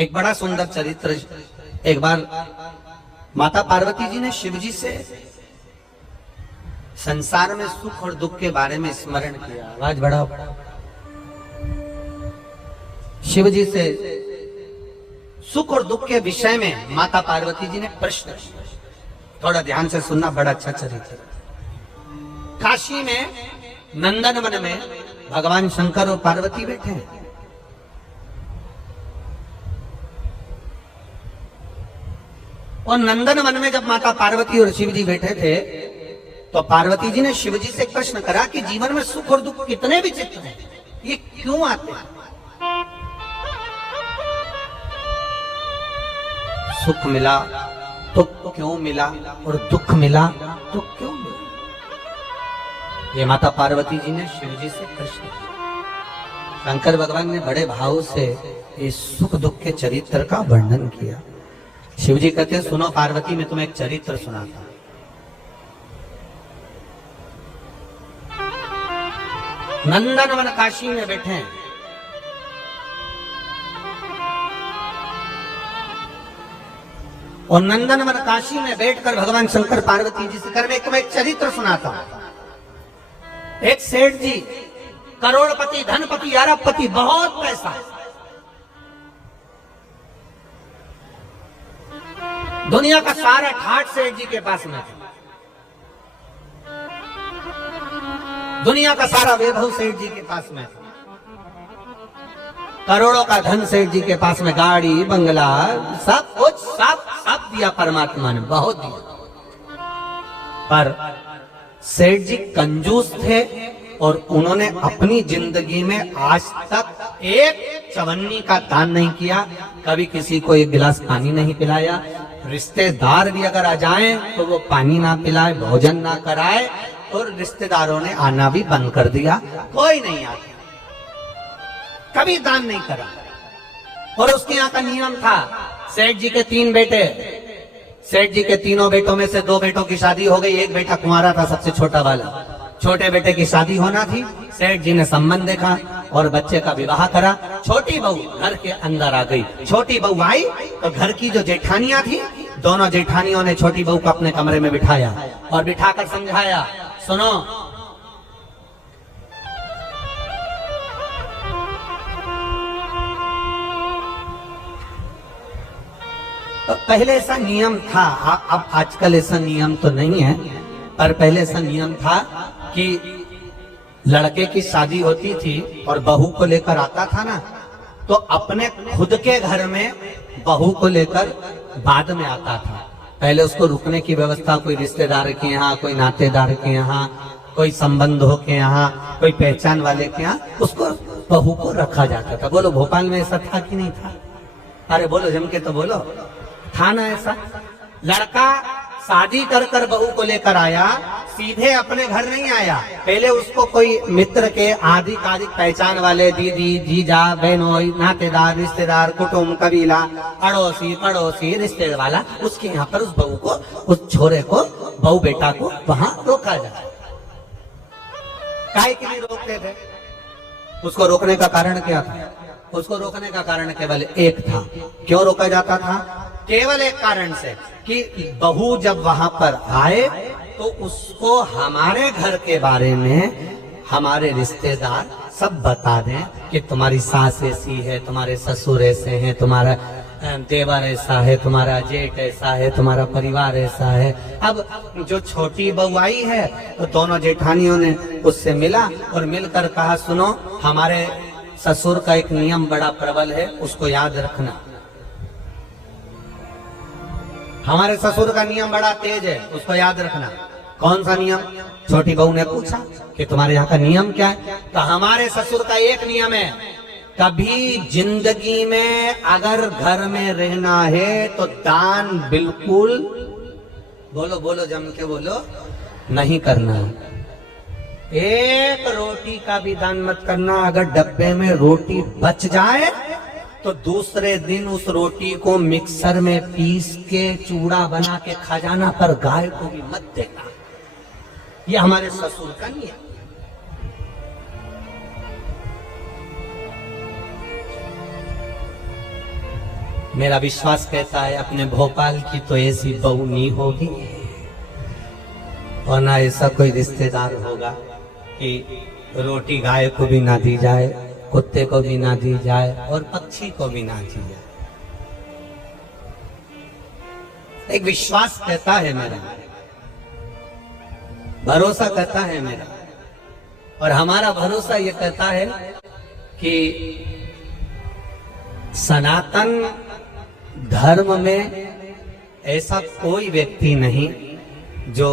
एक बड़ा सुंदर चरित्र। एक बार माता पार्वती जी ने शिव जी से संसार में सुख और दुख के बारे में स्मरण किया। आवाज बढ़ाओ। शिव जी से सुख और दुख के विषय में माता पार्वती जी ने प्रश्न किया। थोड़ा ध्यान से सुनना, बड़ा अच्छा चरित्र। काशी में नंदन वन में भगवान शंकर और पार्वती बैठे हैं। और नंदन वन में जब माता पार्वती और शिव जी बैठे थे तो पार्वती जी ने शिव जी से प्रश्न करा कि जीवन में सुख और दुख कितने विचित्र हैं, ये क्यों आते हैं? सुख मिला तो क्यों मिला और दुख मिला तो क्यों मिला? ये माता पार्वती जी ने शिव जी से प्रश्न किया। शंकर भगवान ने बड़े भाव से इस सुख दुख के चरित्र का वर्णन किया। शिव जी कहते हैं, सुनो पार्वती, मैं तुम्हें एक चरित्र सुनाता हूं। नंदनवन काशी में बैठे हैं। और नंदनवन काशी में बैठकर भगवान शंकर पार्वती जी से मैं तुम्हें एक चरित्र सुनाता हूं। एक सेठ जी, करोड़पति, धनपति, अरबपति, बहुत पैसा, दुनिया का सारा ठाट सेठ जी के पास में था। दुनिया का सारा वैभव सेठ जी के पास में था। करोड़ों का धन सेठ जी के पास में, गाड़ी बंगला सब कुछ सब दिया परमात्मा ने, बहुत दिया। पर सेठ जी कंजूस थे और उन्होंने अपनी जिंदगी में आज तक एक चवन्नी का दान नहीं किया। कभी किसी को एक गिलास पानी नहीं पिलाया। रिश्तेदार भी अगर आ जाएं तो वो पानी ना पिलाए, भोजन ना कराए। और रिश्तेदारों ने आना भी बंद कर दिया, कोई नहीं आता, कभी दान नहीं करा। और उसके यहाँ का नियम था, सेठ जी के 3 बेटे, सेठ जी के तीनों बेटों में से 2 बेटों की शादी हो गई, एक बेटा कुंवारा था, सबसे छोटा वाला। छोटे बेटे की शादी होना थी, सेठ जी ने संबंध देखा और बच्चे का विवाह करा। छोटी बहू घर के अंदर आ गई। छोटी बहू आई तो घर की जो जेठानियां थी, दोनों जेठानियों ने छोटी बहू को अपने कमरे में बिठाया और बिठाकर समझाया, सुनो, तो पहले ऐसा नियम था, अब आजकल ऐसा नियम तो नहीं है, पर पहले ऐसा नियम था कि लड़के की शादी होती थी और बहू को लेकर आता था ना, तो अपने खुद के घर में बहू को लेकर बाद में आता था। पहले उसको रुकने की व्यवस्था कोई रिश्तेदार के यहाँ, कोई नातेदार के यहाँ, कोई संबंधों के यहाँ, कोई पहचान वाले के यहाँ, उसको बहू को रखा जाता था। बोलो भोपाल में ऐसा था कि नहीं था? अरे बोलो, जम के तो बोलो, था ना ऐसा? लड़का शादी कर कर बहू को लेकर आया, सीधे अपने घर नहीं आया। पहले उसको कोई मित्र के आधिकारिक पहचान वाले, दीदी, जीजा, बहनोई, नातेदार, रिश्तेदार, कुटुंब, कबीला, अड़ोसी पड़ोसी, रिश्तेदार वाला, उसके यहाँ पर उस बहू को, उस छोरे को, बहू बेटा को वहां रोका जाए। काहे के लिए रोकते थे? उसको रोकने का कारण क्या था? उसको रोकने का कारण केवल एक था। क्यों रोका जाता था? केवल एक कारण से कि बहू जब वहां पर आए तो उसको हमारे घर के बारे में हमारे रिश्तेदार सब बता दें कि तुम्हारी सास ऐसी है, तुम्हारे ससुर ऐसे हैं, तुम्हारा देवर ऐसा है, तुम्हारा जेठ ऐसा है, तुम्हारा परिवार ऐसा है। अब जो छोटी बहू आई है तो दोनों जेठानियों ने उससे मिला और मिलकर कहा, सुनो, हमारे ससुर का एक नियम बड़ा प्रबल है, उसको याद रखना। हमारे ससुर का नियम बड़ा तेज है, उसको याद रखना। कौन सा नियम? छोटी बहू ने पूछा कि तुम्हारे यहाँ का नियम क्या है? तो हमारे ससुर का एक नियम है, कभी जिंदगी में अगर घर में रहना है तो दान बिल्कुल, बोलो बोलो जम के बोलो, नहीं करना है। एक रोटी का भी दान मत करना। अगर डब्बे में रोटी बच जाए तो दूसरे दिन उस रोटी को मिक्सर में पीस के चूड़ा बना के खा जाना, पर गाय को भी मत देना। ये हमारे ससुर का नियम। मेरा विश्वास कहता है अपने भोपाल की तो ऐसी बहू नहीं होगी और ना ऐसा कोई रिश्तेदार होगा कि रोटी गाय को भी ना दी जाए, कुत्ते को भी ना दी जाए और पक्षी को भी ना दी जाए। एक विश्वास कहता है मेरा, भरोसा कहता है मेरा, और हमारा भरोसा ये कहता है कि सनातन धर्म में ऐसा कोई व्यक्ति नहीं जो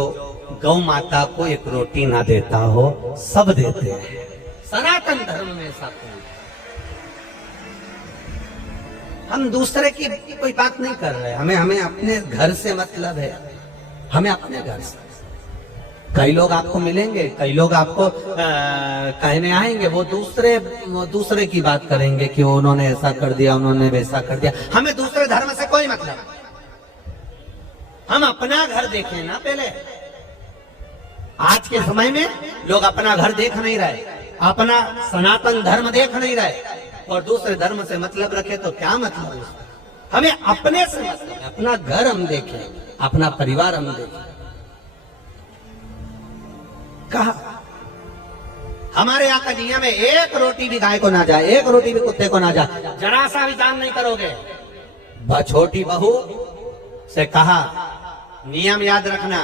गौ माता को एक रोटी ना देता हो, सब देते हैं। सनातन धर्म में ऐसा कोई, हम दूसरे की कोई बात नहीं कर रहे, हमें अपने घर से मतलब है, हमें अपने घर से। कई लोग आपको मिलेंगे, कई लोग आपको कहने आएंगे, वो दूसरे की बात करेंगे कि उन्होंने ऐसा कर दिया, उन्होंने वैसा कर दिया। हमें दूसरे धर्म से कोई मतलब, हम अपना घर देखें ना पहले। आज के समय में लोग अपना घर देख नहीं रहे, अपना सनातन धर्म देख नहीं रहे और दूसरे धर्म से मतलब रखे तो क्या मतलब है? हमें अपने से मतलब, अपना घर हम देखें, अपना परिवार हम देखें। कहा हमारे यहाँ का नियम है, एक रोटी भी गाय को ना जाए, एक रोटी भी कुत्ते को ना जाए, जरा सा भी दान नहीं करोगे। छोटी बहू से कहा नियम याद रखना।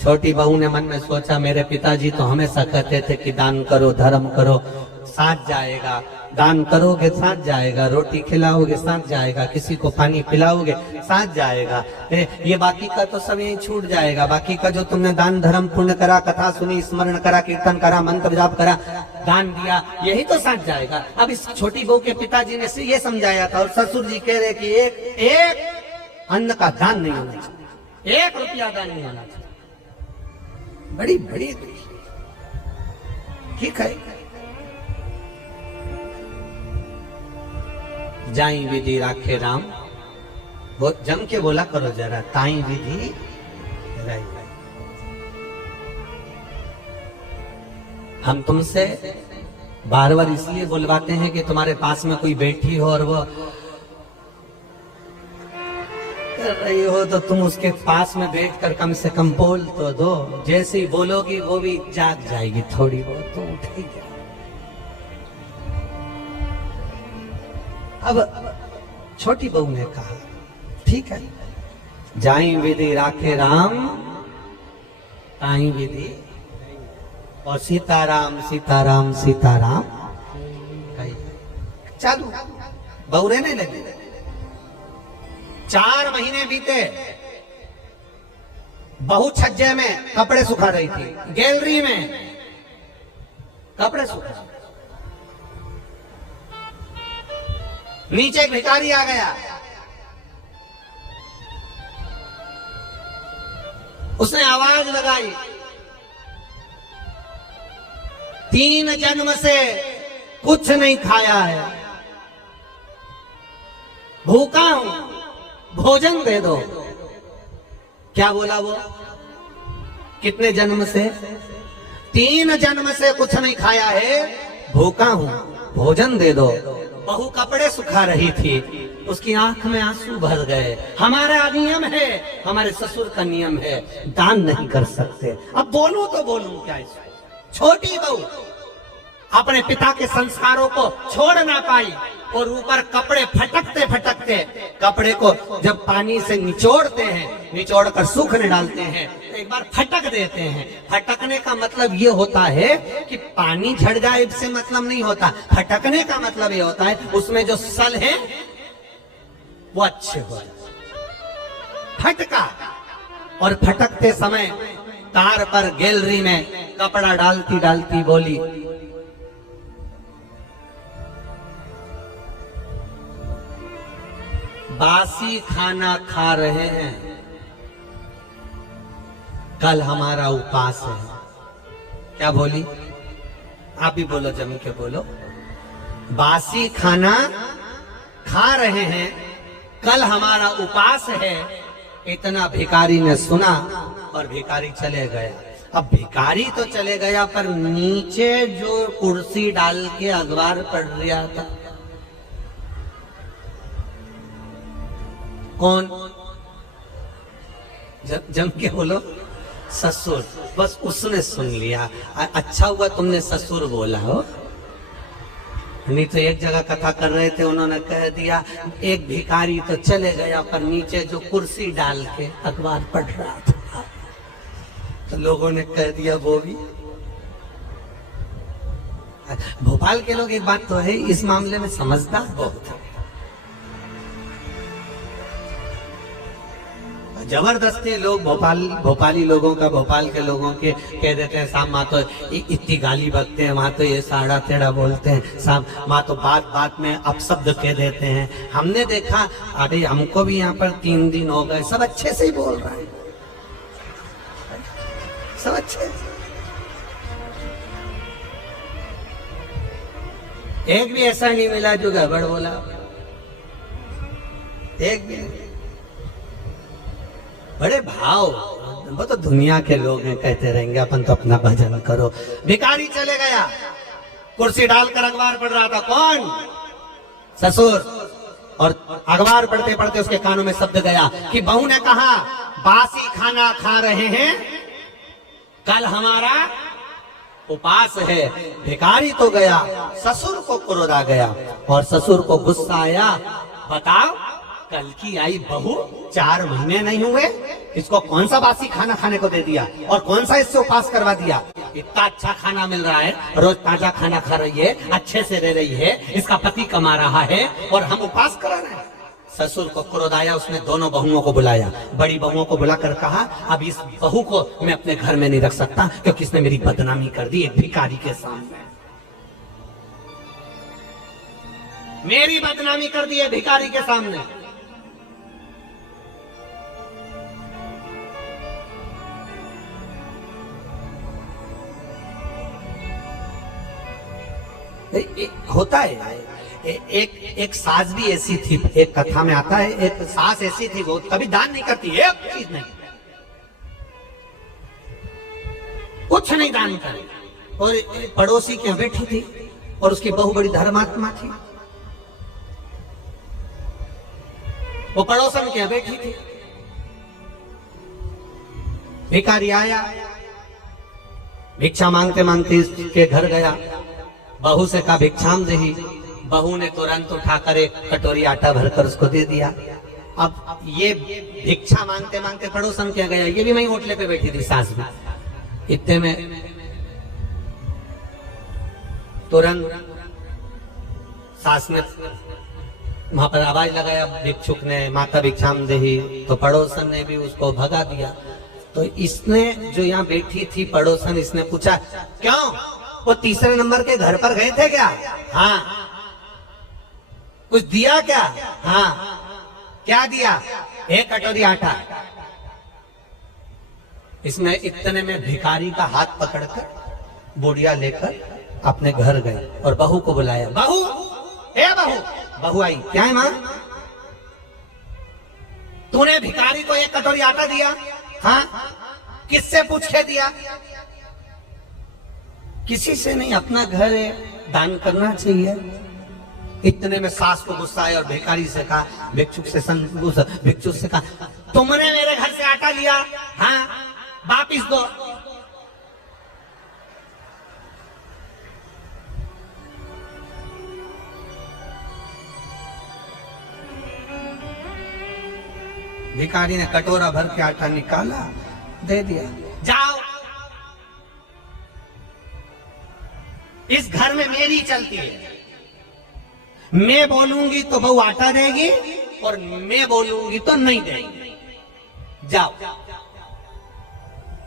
छोटी बहू ने मन में सोचा मेरे पिताजी तो हमेशा कहते थे कि दान करो, धर्म करो, साथ जाएगा। दान करोगे साथ जाएगा, रोटी खिलाओगे साथ जाएगा, किसी को पानी पिलाओगे साथ जाएगा। ये बाकी का तो सब यही छूट जाएगा। बाकी का जो तुमने दान धर्म पुण्य करा, कथा सुनी, स्मरण करा, कीर्तन करा, मंत्र जाप करा, दान दिया, यही तो साथ जाएगा। अब इस छोटी बहू के पिताजी ने ये समझाया था और ससुर जी कह रहे कि एक अन्न का दान नहीं होना चाहिए, 1 रुपया दान नहीं होना चाहिए। बड़ी बड़ी ठीक है। जाई विधि राखे राम, वो जम के बोला करो जरा, ताई विधि राई। हम तुमसे बार बार इसलिए बुलवाते हैं कि तुम्हारे पास में कोई बैठी हो और वो कर रही हो तो तुम उसके पास में बैठकर कम से कम बोल तो दो। जैसे ही बोलोगी वो भी जाग जाएगी, थोड़ी बहुत तो उठेगी। अब छोटी बहू ने कहा ठीक है, जाई विधि राखे राम, ताई विधि, और सीताराम सीताराम सीताराम चालू। बहू रहने लगी। 4 महीने बीते। बहू छज्जे में कपड़े सुखा रही थी, गैलरी में कपड़े सुखा। नीचे एक भिखारी आ गया, उसने आवाज लगाई, 3 जन्म से कुछ नहीं खाया है, भूखा हूं, भोजन दे दो। क्या बोला वो? कितने जन्म से? 3 जन्म से कुछ नहीं खाया है, भूखा हूं, भोजन दे दो। बहू कपड़े सुखा रही थी, उसकी आंख में आंसू भर गए। हमारा नियम है, हमारे ससुर का नियम है, दान नहीं कर सकते। अब बोलूं तो बोलूं क्या इसमें? छोटी बहू अपने पिता के संस्कारों को छोड़ ना पाई और ऊपर कपड़े फटकते फटकते, कपड़े को जब पानी से निचोड़ते हैं, निचोड़ कर सूखने डालते हैं, एक बार फटक देते हैं। फटकने का मतलब ये होता है कि पानी झड़ जाए इससे मतलब नहीं होता। फटकने का मतलब ये होता है उसमें जो सल है वो अच्छे हो। फटका, और फटकते समय तार पर गैलरी में कपड़ा डालती डालती बोली, बासी खाना खा रहे हैं, कल हमारा उपास है। क्या बोली? आप भी बोलो, जम के बोलो। बासी खाना खा रहे हैं, कल हमारा उपास है। इतना भिखारी ने सुना और भिखारी चले गए। अब भिखारी तो चले गया, पर नीचे जो कुर्सी डाल के अखबार पढ़ रहा था, कौन? जम के बोलो, ससुर। बस उसने सुन लिया। अच्छा हुआ तुमने ससुर बोला हो, नहीं तो एक जगह कथा कर रहे थे, उन्होंने कह दिया एक भिखारी तो चले गया पर नीचे जो कुर्सी डाल के अखबार पढ़ रहा था, तो लोगों ने कह दिया वो भी। भोपाल के लोग एक बात तो है, इस मामले में समझदार बहुत है। जबरदस्ती लोग भोपाली लोगों का, भोपाल के लोगों के कह देते हैं साहब माँ तो इतनी गाली बकते हैं, वहां तो ये साड़ा तेड़ा बोलते हैं, साहब माँ तो बात बात में अपशब्द कह देते हैं। हमने देखा, अरे हमको भी यहाँ पर 3 दिन हो गए, सब अच्छे से ही बोल रहे हैं, सब अच्छे। एक भी ऐसा नहीं मिला जो गड़बड़ बोला, एक भी नहीं। बड़े भाव, वो तो दुनिया के लोग हैं, कहते रहेंगे अपन तो अपना भजन करो। भिखारी चले गया, कुर्सी डालकर अखबार पढ़ रहा था, कौन? ससुर। और अखबार पढ़ते पढ़ते उसके कानों में शब्द गया कि बहू ने कहा बासी खाना खा रहे हैं, कल हमारा उपास है। भिखारी तो गया, ससुर को क्रोध आ गया और ससुर को गुस्सा आया, बताओ कल की आई बहू 4 महीने नहीं हुए, इसको कौन सा बासी खाना खाने को दे दिया और कौन सा इससे उपास करवा दिया? इतना अच्छा खाना मिल रहा है, रोज ताजा खाना खा रही है, अच्छे से रह रही है, इसका पति कमा रहा है और हम उपास करा रहे हैं। ससुर को क्रोध आया, उसने दोनों बहुओं को बुलाया, बड़ी बहुओं को बुलाकर कहा अब इस बहू को मैं अपने घर में नहीं रख सकता क्योंकि इसने मेरी बदनामी कर दी एक भिखारी के सामने, मेरी बदनामी कर दी है भिखारी के सामने। होता है, एक सास भी ऐसी थी, एक कथा में आता है, एक सास ऐसी थी, वो कभी दान नहीं करती, एक चीज नहीं, कुछ नहीं दान करे। और पड़ोसी के यहाँ बैठी थी और उसकी बहू बड़ी धर्मात्मा थी, वो पड़ोसन के यहाँ बैठी थी। भिखारी आया, भिक्षा मांगते मांगते इसके घर गया, बहू से कहा भिक्षाम देही। बहू ने तुरंत उठाकर एक कटोरी आटा भरकर उसको दे दिया। अब ये भिक्षा मांगते मांगते पड़ोसन क्या गया, ये भी वहीं होटले पे बैठी थी सास भी। इतने में तुरंत सास ने वहां पर आवाज लगाया भिक्षुक ने, माता भिक्षाम देही, तो पड़ोसन ने भी उसको भगा दिया। तो इसने जो यहाँ बैठी थी पड़ोसन, इसने पूछा क्यों वो तीसरे नंबर के घर पर गए थे क्या? हाँ। कुछ दिया क्या? हाँ। क्या दिया? एक कटोरी आटा। इसने इतने में भिखारी का हाथ पकड़कर बोरिया लेकर अपने घर गए और बहू को बुलाया, बहू, ए बहू। बहू आई, क्या है मां? तूने भिखारी को एक कटोरी आटा दिया? हाँ। किससे पूछ के दिया? किसी से नहीं, अपना घर है, दान करना चाहिए। इतने में सास को गुस्सा आया और भिखारी से कहा, भिक्षुक से कहा, तुमने मेरे घर से आटा लिया? हाँ, वापिस दो। भिखारी ने कटोरा भर के आटा निकाला, दे दिया, जाओ, इस घर में मेरी चलती है, मैं बोलूंगी तो बहू आटा देगी और मैं बोलूंगी तो नहीं देगी, जाओ।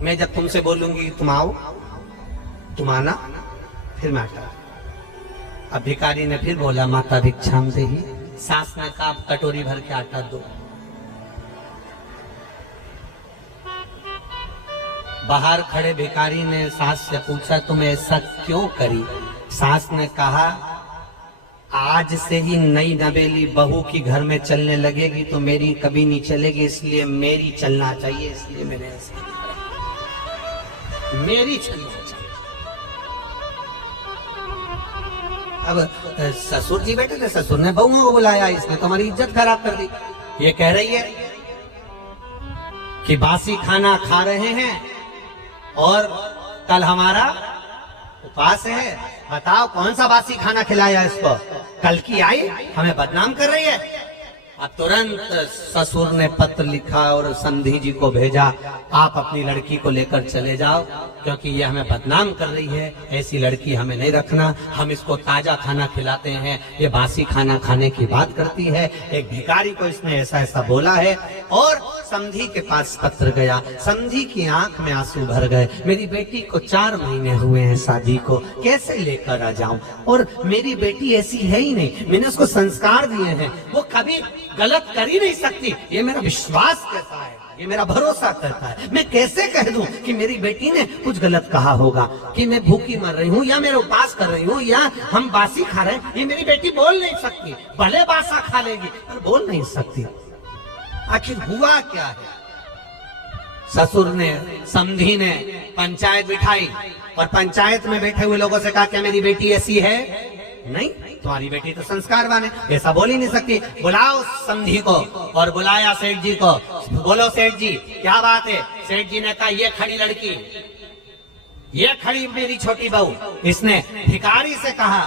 मैं जब तुमसे बोलूंगी तुम आओ, तुम आना, फिर मैं आटा। अब भिखारी ने फिर बोला, माता भिक्षाम देही। सास ने कहा, कटोरी भर के आटा दो। बाहर खड़े भिखारी ने सास से पूछा, तुम ऐसा क्यों करी? सास ने कहा, आज से ही नई नवेली बहू की घर में चलने लगेगी तो मेरी कभी नहीं चलेगी, इसलिए मेरी चलना चाहिए, इसलिए मैंने ऐसा मेरी चलना चाहिए। अब ससुर जी बैठे थे, ससुर ने बहुओं को बुलाया, इसने तुम्हारी इज्जत खराब कर दी। ये कह रही है कि बासी खाना खा रहे हैं और कल हमारा उपवास है। बताओ कौन सा बासी खाना खिलाया इसको? कल की आई हमें बदनाम कर रही है। अब तुरंत ससुर ने पत्र लिखा और समधी जी को भेजा, आप अपनी लड़की को लेकर चले जाओ क्योंकि ये हमें बदनाम कर रही है, ऐसी लड़की हमें नहीं रखना, हम इसको ताजा खाना खिलाते हैं, ये बासी खाना खाने की बात करती है। एक भिखारी को इसने ऐसा ऐसा बोला है और समधी के पास पत्र गया। समधी की आंख में आंसू भर गए, मेरी बेटी को 4 महीने हुए हैं शादी को, कैसे लेकर आ जाऊं? और मेरी बेटी ऐसी है ही नहीं, मैंने उसको संस्कार दिए हैं, वो कभी गलत कर ही नहीं सकती, ये मेरा विश्वास कहता है, ये मेरा भरोसा करता है। मैं कैसे कह दूं कि मेरी बेटी ने कुछ गलत कहा होगा, कि मैं भूखी मर रही हूँ या मेरा उपवास कर रही हूँ या हम बासी खा रहे हैं? ये मेरी बेटी बोल नहीं सकती, भले बासा खा लेगी पर बोल नहीं सकती। आखिर हुआ क्या है? ससुर ने, समधी ने पंचायत बिठाई और पंचायत में बैठे हुए लोगों से कहा क्या मेरी बेटी ऐसी है? नहीं, तुम्हारी बेटी तो संस्कारवान है, ऐसा बोल ही नहीं सकती। बुलाओ समधी को। और बुलाया सेठ जी को। बोलो सेठ जी क्या बात है? सेठ जी ने कहा ये खड़ी लड़की, ये खड़ी मेरी छोटी बहू, इसने भिखारी से कहा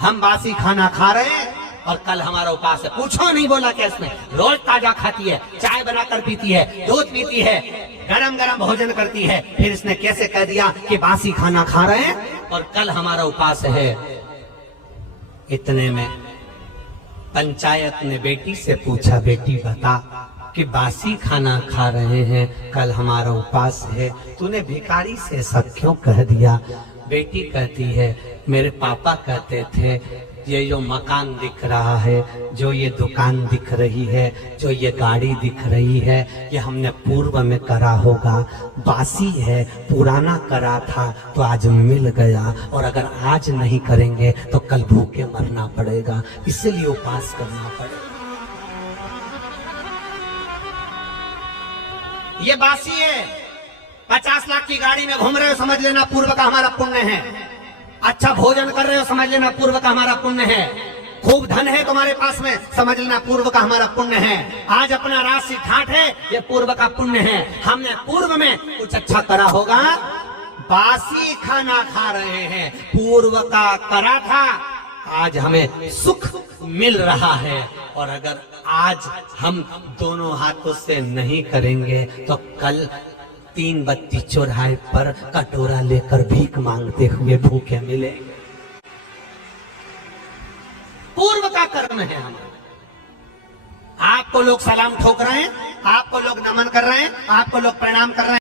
हम बासी खाना खा रहे हैं और कल हमारा उपवास है। पूछो नहीं बोला क्या इसने? रोज ताजा खाती है, चाय बनाकर पीती है, दूध पीती है, गरम गरम भोजन करती है, फिर इसने कैसे कह दिया कि बासी खाना खा रहे हैं और कल हमारा उपवास है? इतने में पंचायत ने बेटी से पूछा, बेटी बता कि बासी खाना खा रहे हैं, कल हमारा उपवास है, तूने भिखारी से ऐसा क्यों कह दिया? बेटी कहती है मेरे पापा कहते थे ये जो मकान दिख रहा है, जो ये दुकान दिख रही है, जो ये गाड़ी दिख रही है, ये हमने पूर्व में करा होगा, बासी है, पुराना करा था तो आज मिल गया और अगर आज नहीं करेंगे तो कल भूखे मरना पड़ेगा, इसलिए उपवास करना पड़ेगा। ये बासी है, 50 लाख की गाड़ी में घूम रहे हो, समझ लेना पूर्व का हमारा पुण्य है। अच्छा भोजन कर रहे हो, समझ लेना पूर्व का हमारा पुण्य है। खूब धन है तुम्हारे पास में, समझ लेना पूर्व का हमारा पुण्य है। आज अपना राशि ठाठ है, ये पूर्व का पुण्य है। हमने पूर्व में कुछ अच्छा करा होगा, बासी खाना खा रहे हैं, पूर्व का करा था, आज हमें सुख मिल रहा है। और अगर आज हम दोनों हाथों से नहीं करेंगे तो कल 3 बत्ती चौराहे पर कटोरा लेकर भीख मांगते हुए भूखे मिलेंगे। पूर्व का कर्म है हमारा। आपको लोग सलाम ठोक रहे हैं, आपको लोग नमन कर रहे हैं, आपको लोग प्रणाम कर रहे हैं।